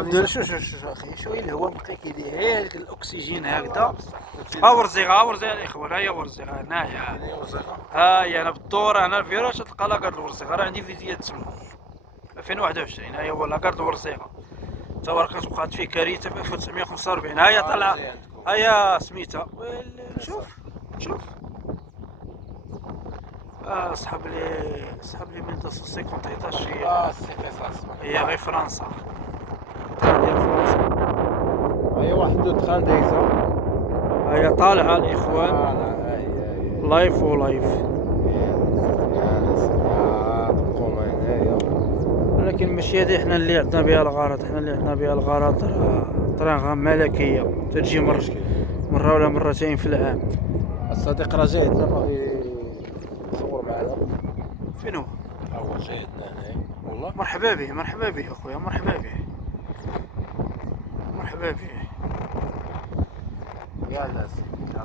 الحمد لله. شوف اخي شويه الهواء نقي كيدير هذاك الاكسجين هكذا. ها ورزيغه الاخوان، ها هي ورزيغه هنايا. ها هي انا بالدور انا الفيراج تلقى لاكارد الورزيغه، راه عندي فيزيات تما 2021. ها هو لاكارد الورزيغه تا هو كتوقعت فيه كارثه في 1945. ها هي طالعه، ها هي سميتها شوف صحاب لي من 1918 هي غير فرنسا ديال فرنسا. هي واحد دو تخان دايزه، هي طالعه الاخوان لايف ولكن ماشي هذه حنا اللي عندنا بها الغرض. حنا اللي عندنا بها الغرض طريقه ملكيه تجي مره ولا مرتين في العام. الصديق راه جاي عندنا باغي يصور معنا. فين هو؟ هو جاي عندنا هنايا والله. مرحبا به اخويا، مرحبا به. يلا سيدي يلا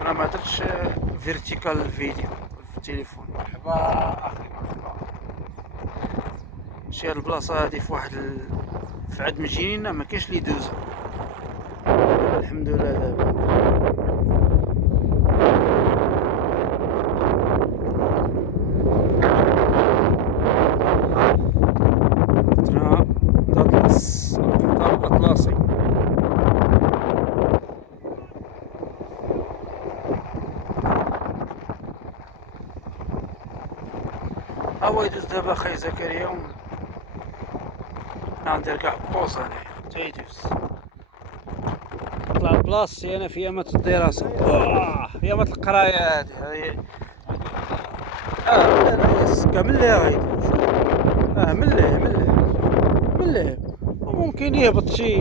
انا ما درتش فيرتيكال فيديو في التليفون. مرحبا اخي مرحبا. شي هاد البلاصه هادي في واحد في عاد مجينا ما كاينش اللي يدوزها. الحمد لله دابا القطار الأطلسي. هو يدوز دابا خاي زكريا ندير كاع بوز هنايا تا يدوز. نطلع بلاصتي انا في ايامات الدراسة، في ايامات القراية هذه لا السكة من اللي غيدوز من ليه وممكن يهبط شي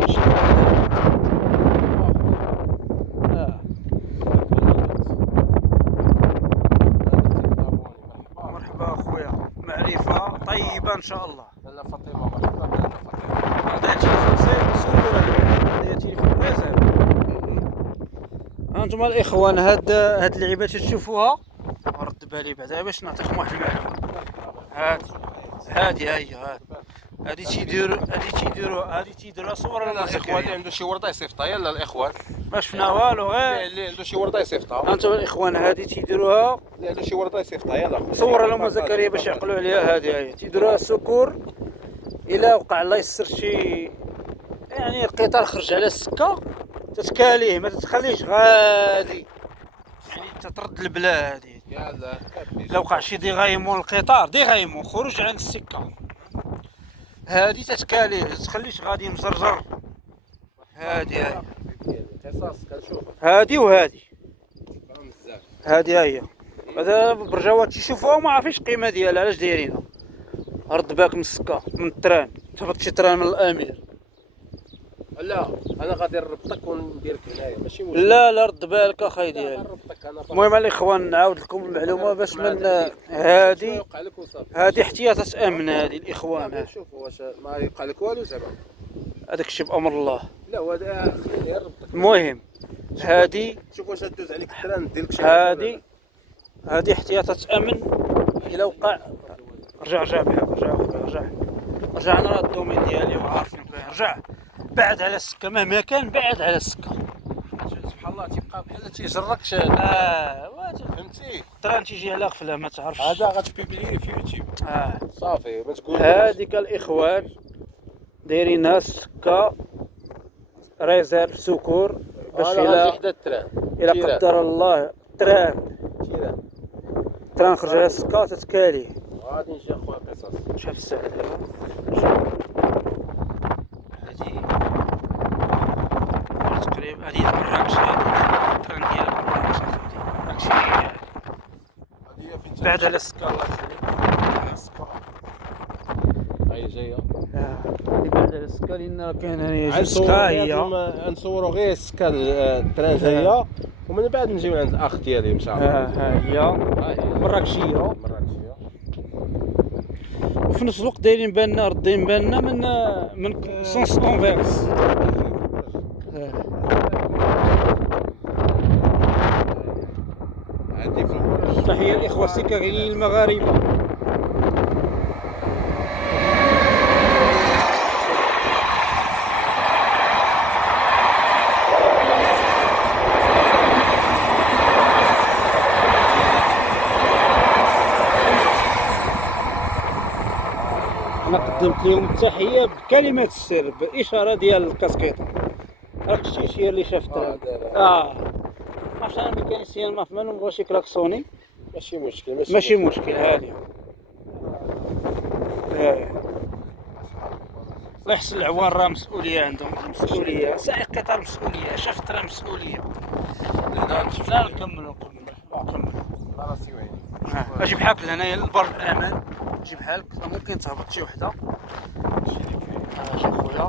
مرحبا اخويا، معرفة طيبة ان شاء الله. لاله فاطمه مرحبا لاله فاطمه. هذا تليفون سكور، هذا تليفون غزال. انتم الاخوان هاد اللعيبات تشوفوها رد بالي بعدا باش نعطيكم واحد المعلومة. هادي هادي تيديروها صور الاخوان اللي عنده شي ورده يصيفطها. يلا الاخوان ما شفنا والو، غير اللي عنده شي ورده يصيفطها. انتم الاخوان هادي تيديروها اللي عنده شي ورده يصيفطها. يلا صور لهم زكريا باش يعقلوا عليها. هادي تيديروها سكور الا وقع الله يسر شي، يعني القطار خرج على السكه تتكاليه ما تتخليش غادي، يعني تطرد البلاد. يلا لو وقع شي ديغايمون القطار ديغايمون خروج عن السكه هادي تتكاليه تخليش غادي مزرزر. هادي قصص كنشوفها هادي وهادي بزاف. هادي هي. هذا برجاوات تيشوفوها ما عارفينش القيمه ديالها علاش دايرينها. رد بالك من السكه من التران، تهبط شي تران من الامير. لا انا غادي نربطك ونديرك هنايا ماشي مشكل. لا رد بالك اخاي ديالي. نربطك انا. المهم الاخوان نعاود لكم المعلومه باش من هادي احتياطات امن هادي الاخوان. شوف واش ما يوقع لك والو زعما، هذاك الشيء بامر الله. لا هو هذا خليني نربطك. المهم هادي شوف واش دوز عليك التران ندير لك شي هادي احتياطات امن. الا وقع رجع بها رجع انا راه الدومين ديالي وعارفين رجع بعد على السكه مهما كان بعد على السكه. سبحان الله تيبقى بحال تيجرك فهمتي. التران تيجي على غفله ما تعرفش. هذا غتبيبليه في يوتيوب صافي ما تقول. هذيك الاخوان دايرينها السكه ريزيرف سكور باش الى قدر الله التران خرج على السكه تتكالي. غادي نجي اخويا قصص. شاف الساعه هادي تقريبا هادي مراكش. هادي التران ديال مراكش داكشي بعد على السكه. الله يخليك على السكه هاي جايه اللي بعد على السكه لان كاين هنايا السكه هي نصوروا غير السكه التران جايه ومن بعد نجيو عند الاخ ديالي ان شاء الله. ها هي مراكشيه. وفي نفس الوقت دايرين بالنا ردين بالنا من سونس اونفيرس. تحية الإخوة السكاكينيين المغاربة. انا قدمت لهم التحيه بكلمات السر باشاره ديال الكاسكيطه. راك شتي هي اللي شفتها. عرفت انا ميكانيسيان ما نبغيش يكلاكسوني. ماشي مشكل ماشي مشكل هادي. الله يحسن العوان راه مسؤوليه عندهم، مسؤوليه سائق قطار مسؤوليه، شفت راه مسؤوليه. لا نكملوا راسي وين اجي بحالك لهنايا للبر الامان، اجي بحالك ممكن تهبط شي وحده. شوف خويا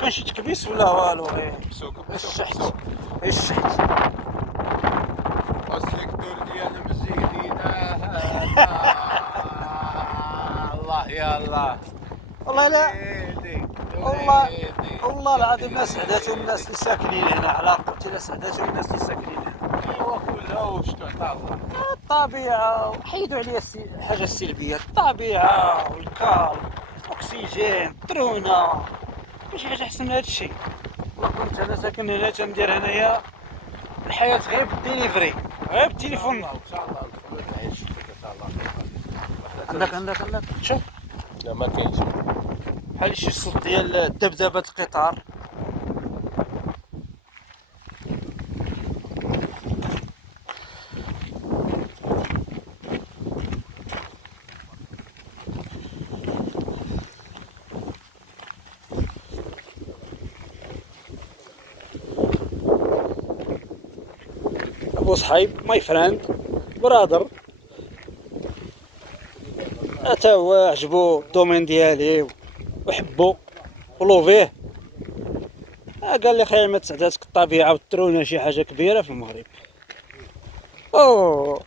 كاين شي تكبيس ولا والو؟ غير الشحت الشحت. السيكتور ديالنا مزيدين. الله يا الله. والله لا والله العظيم ما سعداتهم الناس اللي ساكنين هنا، على قلت لا سعداتهم الناس اللي ساكنين هنا. ايوا كلها واش تعطى الله. الطبيعة حيدوا عليا الحاجة السلبية، الطبيعة والكال، الأكسجين، الترونة، ماشي حاجة أحسن من هادشي. والله كنت أنا ساكن هنا تندير هنايا الحياة غير بالديليفري، غير بالتليفون. ان شاء الله تعيش ان شاء الله. عندك شوف لا ما كاينش. بحال شي صوت ديال دبدبة القطار. أبو صحيب ماي فريند برادر، أتا هو عجبو الدومين ديالي وحبو ولوفيه. قال لي خير ما تسعداتك الطبيعة والترونة شي حاجة كبيرة في المغرب. أوه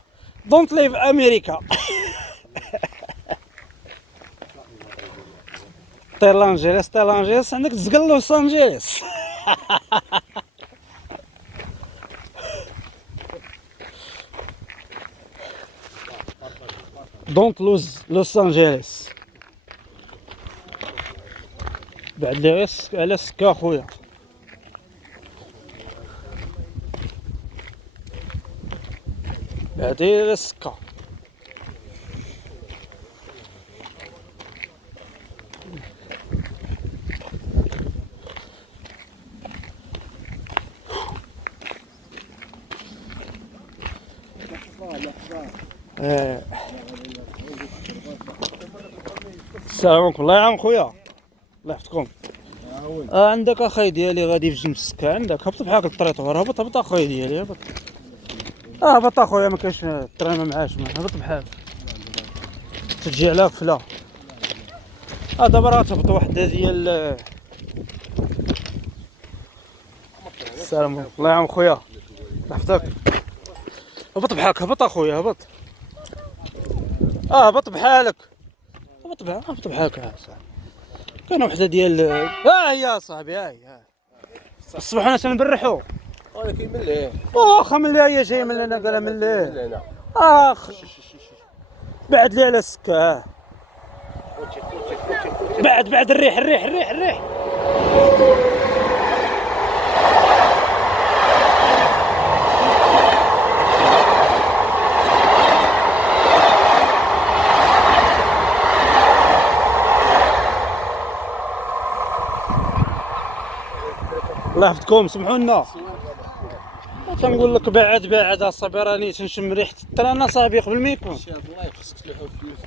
دونت ليف أمريكا. طير لانجيلس عندك تزقل لوس أنجيلس. دونت لوز لوس أنجيلس. بعد لي غير على السكة خويا. بعدي على السكة. السلام عليكم. الله يعاون خويا، الله يحفظكم. عندك اخاي ديالي غادي في جنب السكة، عندك هبط بحالك الطريطور. هبط اخاي ديالي، هبط. هبط اخويا، ما كاينش الطريق ما معاش، هبط بحالك تجي على قفله. دابا راه تهبط وحده ديال. السلام عليكم. الله يعاون خويا، الله يحفظك. هبط بحالك، هبط اخويا، هبط. هبط بحالك، هبط بحالك. كاين وحده ديال هي صاحبي، هي الصباح انا تنبرحو. ولكن من ليه؟ واخا من اللي هي جايه من هنا، قال من اللي بعد لي على السكه. بعد الريح. الله يحفظكم، سمحونا. تنقول لك بعد اصاحبي، راني تنشم ريحه الترانه صاحبي قبل ما يكون. الله يخصك تلوحوا فلوس.